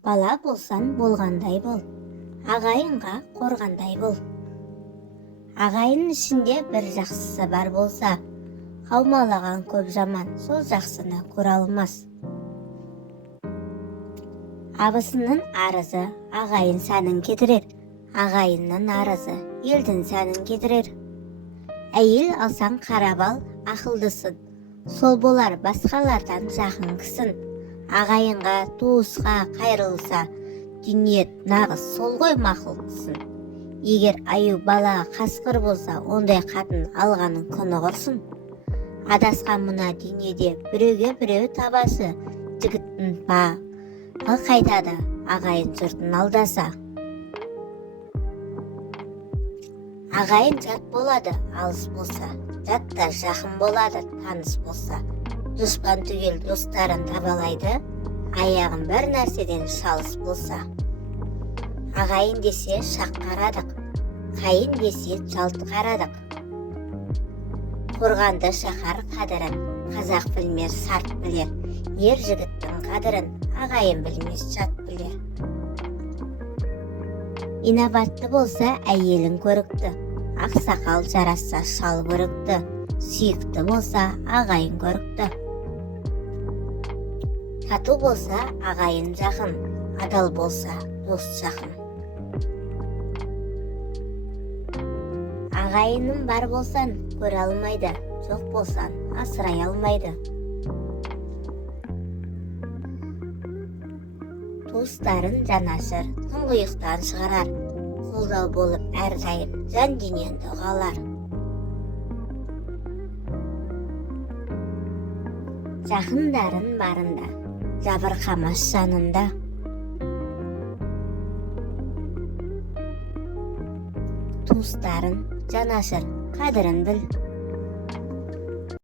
Бала болсан болғандай бол, ағайынға қорғандай бол. Ағайын ішінде бір жақсысы бар болса, қаумалаған көп жаман сол жақсыны көре алмас. Абысының арызы ағайын сәнін кетірер, ағайынның арызы елдің сәнін кетірер. Әйел алсаң қарап ал, ақылдысын, сол болар басқалардан жақын кісін. Ағайынға, туысқа қайрылса, дүние нағыз сол ғой мақұлқысын. Егер аю бала қасқыр болса, ондай қатын алғанын күні құрсын. Адасқан мына дүниеде біреуге біреу табасы, жігіттің бағы қайтады, ағайын жұртын алдаса. Ағайын жат болады, алыс болса, жат та жақын болады, таныс болса. Дұшпан түгел достарын табалайды, аяғын бір нәрседен шалыс болса. Ағайын десе шақ қарадық, қайын десе жалт қарадық. Қорғанды шаһар қадірін, қазақ білмес сарт білер, ер жігіттің қадірін ағайын білмес жат білер. Инабатты болса әйелін көрікті, ақсақал жарасса шал көрікті, сүйікті болса ағайын көрікті. Тату болса ағайын жақын, адал болса дос жақын. Ағайының бар болсан көре алмайды, жоқ болсан асырай алмайды. Туыстарын жанашыр, тұңғиықтан шығарар, қолдау болып әрдайым жан дүниеңді қалар. Жақындарын барында, жабырқамас жанында. Туыстарын жанашыр, қадірін біл.